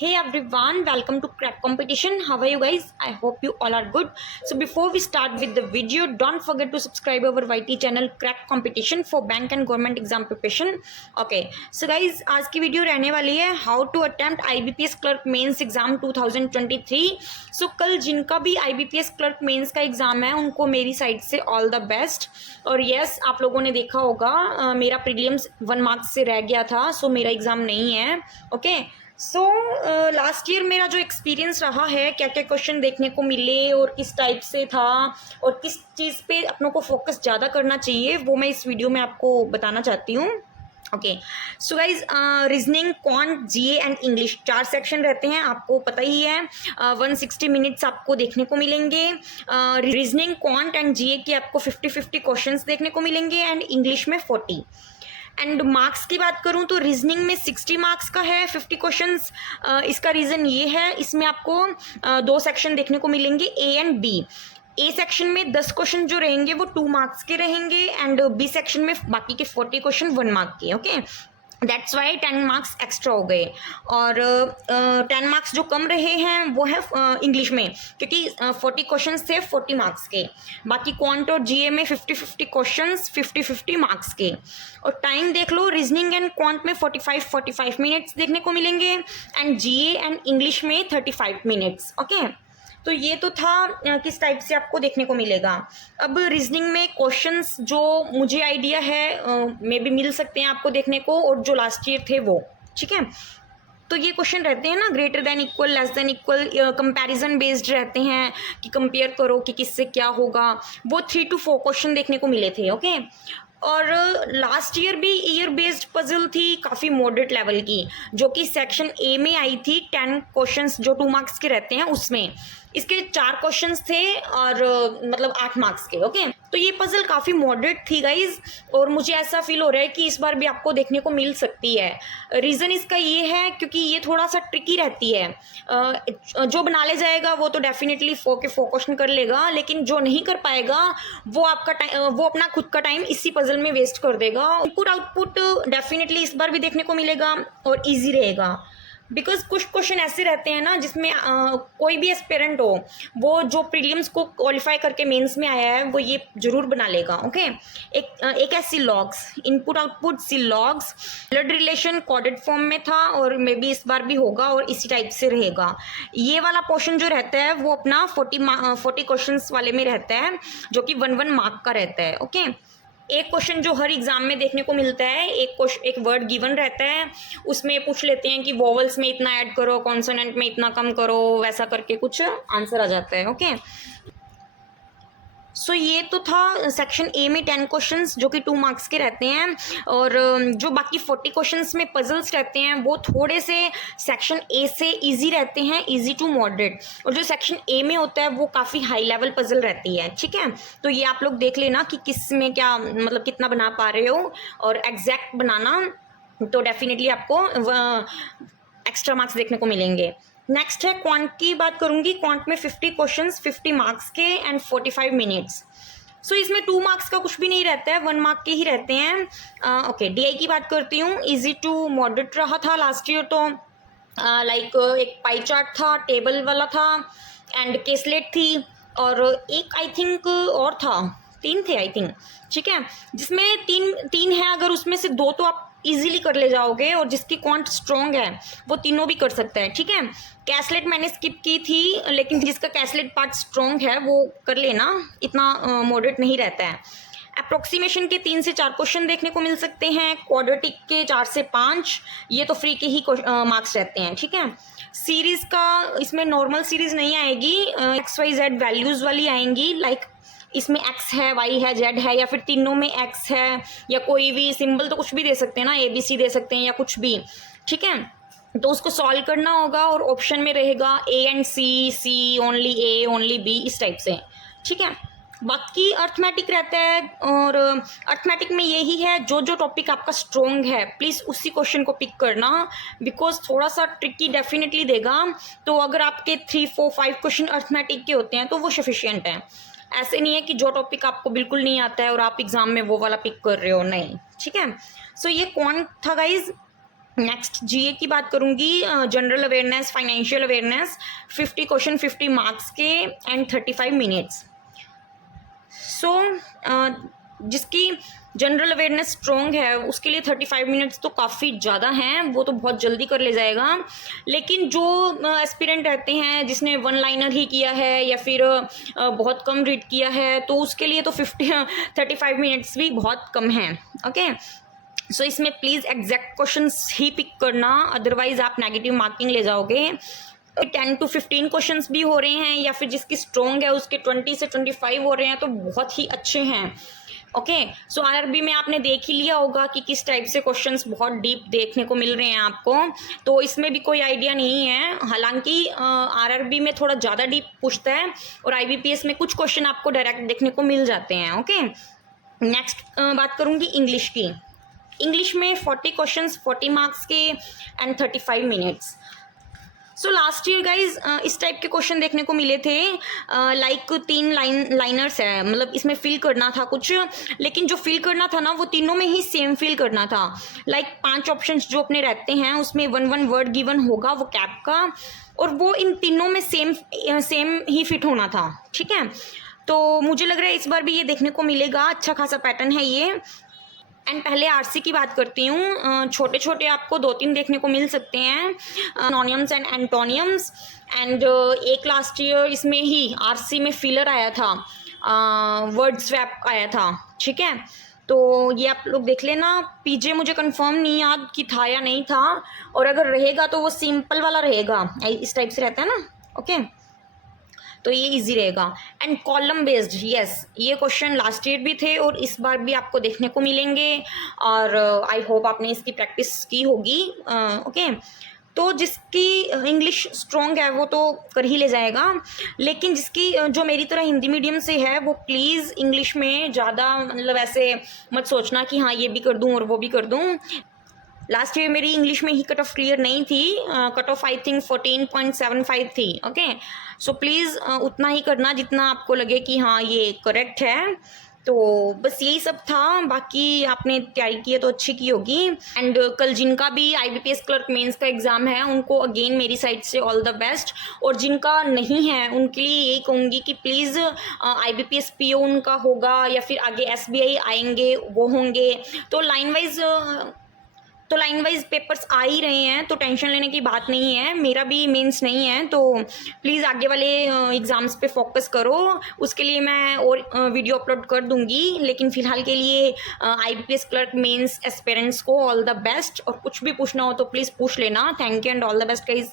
Hey everyone, welcome to Crack Competition. How are you guys? I hope you all are good. So before we start with the video, don't forget to subscribe our YT channel Crack Competition for bank and government exam preparation. Okay, so guys, आज की video रहने वाली है How to attempt IBPS Clerk Mains Exam 2023. So कल जिनका भी IBPS Clerk Mains का exam है उनको मेरी साइड से ऑल द बेस्ट. और यस, आप लोगों ने देखा होगा मेरा प्रीलिम्स 1 मार्क्स से रह गया था, सो मेरा एग्जाम नहीं है. ओके, सो लास्ट ईयर मेरा जो एक्सपीरियंस रहा है, क्या क्या क्वेश्चन देखने को मिले और किस टाइप से था और किस चीज़ पे अपनों को फोकस ज़्यादा करना चाहिए, वो मैं इस वीडियो में आपको बताना चाहती हूँ. Okay, so guys, reasoning, quant, GA and English 4 section रहते हैं, आपको पता ही है. 160 मिनट्स आपको देखने को मिलेंगे. रीजनिंग, क्वांट एंड जीए के आपको 50-50 क्वेश्चंस देखने को मिलेंगे एंड इंग्लिश में 40. एंड मार्क्स की बात करूं तो रीजनिंग में 60 मार्क्स का है, 50 क्वेश्चंस. इसका रीज़न ये है, इसमें आपको 2 सेक्शन देखने को मिलेंगे, A and B. A section में 10 क्वेश्चन जो रहेंगे वो 2 मार्क्स के रहेंगे एंड बी सेक्शन में बाकी के 40 क्वेश्चन 1 मार्क के. Okay, that's why 10 marks extra हो गए. और 10 मार्क्स जो कम रहे हैं वो है इंग्लिश में, क्योंकि 40 क्वेश्चंस थे 40 मार्क्स के. बाकी क्वांट और जीए में 50-50 क्वेश्चंस 50-50 मार्क्स के. और टाइम देख लो, रीजनिंग एंड क्वांट में 45 मिनट्स देखने को मिलेंगे एंड जीए एंड इंग्लिश में 35 मिनट्स. ओके, तो ये तो था किस टाइप से आपको देखने को मिलेगा. अब रीजनिंग में क्वेश्चंस जो मुझे आइडिया है मे भी मिल सकते हैं आपको देखने को, और जो लास्ट ईयर थे वो, ठीक है. तो ये क्वेश्चन रहते हैं ना, greater than equal, less than equal, comparison based रहते हैं कि कंपेयर करो कि किससे क्या होगा. वो 3 to 4 क्वेश्चन देखने को मिले थे. ओके, और लास्ट ईयर भी ईयर बेस्ड पजल थी काफ़ी मॉडरेट लेवल की, जो कि सेक्शन ए में आई थी. 10 क्वेश्चंस जो 2 मार्क्स के रहते हैं उसमें इसके 4 क्वेश्चंस थे और मतलब 8 मार्क्स के. ओके, तो ये पजल काफ़ी मॉडरेट थी गाइज, और मुझे ऐसा फील हो रहा है कि इस बार भी आपको देखने को मिल सकती है. रीज़न इसका ये है क्योंकि ये थोड़ा सा ट्रिकी रहती है. जो बना ले जाएगा वो तो डेफिनेटली 4 के 4 क्वेश्चन कर लेगा, लेकिन जो नहीं कर पाएगा वो वो अपना खुद का टाइम इसी पजल में वेस्ट कर देगा. इनपुट आउटपुट डेफिनेटली इस बार भी देखने को मिलेगा और ईजी रहेगा, बिकॉज कुछ क्वेश्चन ऐसे रहते हैं ना जिसमें कोई भी एस्पिरेंट हो, वो जो प्रीलिम्स को क्वालिफाई करके मेंस में आया है वो ये जरूर बना लेगा. ओके, एक है सिलॉग्स, इनपुट आउटपुट सिलॉग्स, ब्लड रिलेशन कोडेड फॉर्म में था और मे बी इस बार भी होगा और इसी टाइप से रहेगा. ये वाला पोर्शन जो रहता है वो अपना 40 क्वेश्चन वाले में रहता है, जो कि 1 मार्क का रहता है. ओके, एक क्वेश्चन जो हर एग्जाम में देखने को मिलता है, एक वर्ड गिवन रहता है, उसमें पूछ लेते हैं कि वोवल्स में इतना ऐड करो, कॉन्सोनेंट में इतना कम करो, वैसा करके कुछ आंसर आ जाता है. ओके, सो ये तो था सेक्शन ए में 10 क्वेश्चंस जो कि 2 मार्क्स के रहते हैं, और जो बाकी 40 क्वेश्चंस में पजल्स रहते हैं वो थोड़े से सेक्शन ए से इजी रहते हैं, इजी टू मॉडरेट. और जो सेक्शन ए में होता है वो काफ़ी हाई लेवल पजल रहती है. ठीक है, तो ये आप लोग देख लेना कि किस में क्या मतलब कितना बना पा रहे हो, और एग्जैक्ट बनाना तो डेफिनेटली आपको एक्स्ट्रा मार्क्स देखने को मिलेंगे. नेक्स्ट है क्वांट की बात करूंगी. क्वांट में 50 क्वेश्चंस 50 मार्क्स के एंड 45 मिनट्स. सो इसमें 2 मार्क्स का कुछ भी नहीं रहता है, 1 मार्क के ही रहते हैं. ओके, डीआई की बात करती हूँ. इजी टू मॉडरेट रहा था लास्ट ईयर, तो लाइक एक पाई चार्ट था, टेबल वाला था एंड केसलेट थी, और एक आई थिंक और था, 3 थे आई थिंक. ठीक है, जिसमें तीन है, अगर उसमें से 2 तो आप इजीली कर ले जाओगे, और जिसकी क्वांट स्ट्रॉन्ग है वो तीनों भी कर सकता है. ठीक है, कैसलेट मैंने स्किप की थी, लेकिन जिसका कैसलेट पार्ट स्ट्रॉन्ग है वो कर लेना, इतना मॉडरेट नहीं रहता है. अप्रोक्सीमेशन के 3 से 4 क्वेश्चन देखने को मिल सकते हैं, क्वाड्रेटिक के 4 से 5, ये तो फ्री के ही मार्क्स रहते हैं. ठीक है, सीरीज का इसमें नॉर्मल सीरीज नहीं आएगी, XYZ वैल्यूज वाली आएंगी, लाइक इसमें x है, y है, z है, या फिर तीनों में x है, या कोई भी सिंबल तो कुछ भी दे सकते हैं ना, ABC दे सकते हैं या कुछ भी. ठीक है, तो उसको सॉल्व करना होगा, और ऑप्शन में रहेगा A and C only A only B, इस टाइप से. ठीक है, बाकी अर्थमेटिक रहता है, और अर्थमेटिक में यही है, जो टॉपिक आपका स्ट्रॉन्ग है प्लीज़ उसी क्वेश्चन को पिक करना, बिकॉज थोड़ा सा ट्रिकी डेफिनेटली देगा. तो अगर आपके 3, 4, 5 क्वेश्चन अर्थमेटिक के होते हैं तो वो सफिशियंट है. ऐसे नहीं है कि जो टॉपिक आपको बिल्कुल नहीं आता है और आप एग्जाम में वो वाला पिक कर रहे हो, नहीं. ठीक है, सो ये क्वांट था गाइज. नेक्स्ट जीए की बात करूंगी, general awareness, financial awareness, 50 question 50 marks के एंड 35 मिनट्स। सो जिसकी जनरल अवेयरनेस स्ट्रॉन्ग है उसके लिए 35 मिनट्स तो काफ़ी ज़्यादा हैं, वो तो बहुत जल्दी कर ले जाएगा। लेकिन जो एस्पिरेंट रहते हैं जिसने वन लाइनर ही किया है या फिर बहुत कम रीड किया है, तो उसके लिए तो 35 मिनट्स भी बहुत कम हैं। ओके, सो इसमें प्लीज़ एग्जैक्ट क्वेश्चंस ही पिक करना, अदरवाइज आप नेगेटिव मार्किंग ले जाओगे। 10 to 15 क्वेश्चंस भी हो रहे हैं या फिर जिसकी स्ट्रॉन्ग है उसके 20 से 25 हो रहे हैं, तो बहुत ही अच्छे हैं। ओके, सो आरआरबी में आपने देख ही लिया होगा कि किस टाइप से क्वेश्चंस बहुत डीप देखने को मिल रहे हैं आपको, तो इसमें भी कोई आइडिया नहीं है। हालांकि आरआरबी में थोड़ा ज़्यादा डीप पूछता है और आईबीपीएस में कुछ क्वेश्चन आपको डायरेक्ट देखने को मिल जाते हैं। ओके, नेक्स्ट बात करूँगी इंग्लिश की। इंग्लिश में 40 क्वेश्चंस 40 मार्क्स के and 35 minutes. So last year guys इस टाइप के क्वेश्चन देखने को मिले थे, लाइक 3 लाइनर्स है, मतलब इसमें फिल करना था कुछ, लेकिन जो फिल करना था ना वो तीनों में ही सेम फिल करना था। लाइक 5 ऑप्शंस जो अपने रहते हैं उसमें 1 वर्ड गिवन होगा वो कैप का, और वो इन तीनों में सेम ही फिट होना था। ठीक है, तो मुझे लग रहा है इस बार भी ये देखने को मिलेगा, अच्छा खासा पैटर्न है ये। एंड पहले आरसी की बात करती हूँ। छोटे छोटे आपको 2-3 देखने को मिल सकते हैं, नॉनियम्स एंड एंटोनियम्स। एंड एक लास्ट ईयर इसमें ही आरसी में फिलर आया था, वर्ड स्वैप आया था। ठीक है, तो ये आप लोग देख लेना। पीजे मुझे कंफर्म नहीं याद कि था या नहीं था, और अगर रहेगा तो वो सिंपल वाला रहेगा, इस टाइप से रहता है ना। ओके, तो ये इजी रहेगा। एंड कॉलम बेस्ड, यस, ये क्वेश्चन लास्ट ईयर भी थे और इस बार भी आपको देखने को मिलेंगे, और आई होप आपने इसकी प्रैक्टिस की होगी। ओके, तो जिसकी इंग्लिश स्ट्रॉन्ग है वो तो कर ही ले जाएगा, लेकिन जिसकी जो मेरी तरह हिंदी मीडियम से है वो प्लीज़ इंग्लिश में ज़्यादा मतलब ऐसे मत सोचना कि हाँ ये भी कर दूँ और वो भी कर दूँ। लास्ट ईयर मेरी इंग्लिश में ही कट ऑफ क्लियर नहीं थी, कट ऑफ आई थिंक 14.75 थी। ओके, सो प्लीज़ उतना ही करना जितना आपको लगे कि हाँ ये करेक्ट है। तो बस यही सब था, बाकी आपने तैयारी की है तो अच्छी की होगी। एंड कल जिनका भी आईबीपीएस क्लर्क मेंस का एग्ज़ाम है उनको अगेन मेरी साइड से ऑल द बेस्ट, और जिनका नहीं है उनके लिए यही कहूँगी कि प्लीज़ आईबीपीएस पीओ उनका होगा या फिर आगे एसबीआई आएंगे वो होंगे, तो लाइन वाइज पेपर्स आ ही रहे हैं, तो टेंशन लेने की बात नहीं है। मेरा भी मेंस नहीं है, तो प्लीज़ आगे वाले एग्ज़ाम्स पे फोकस करो। उसके लिए मैं और वीडियो अपलोड कर दूंगी, लेकिन फ़िलहाल के लिए आईबीपीएस क्लर्क मेंस एस्पिरेंट्स को ऑल द बेस्ट, और कुछ भी पूछना हो तो प्लीज़ पूछ लेना। Thank you and all the best guys.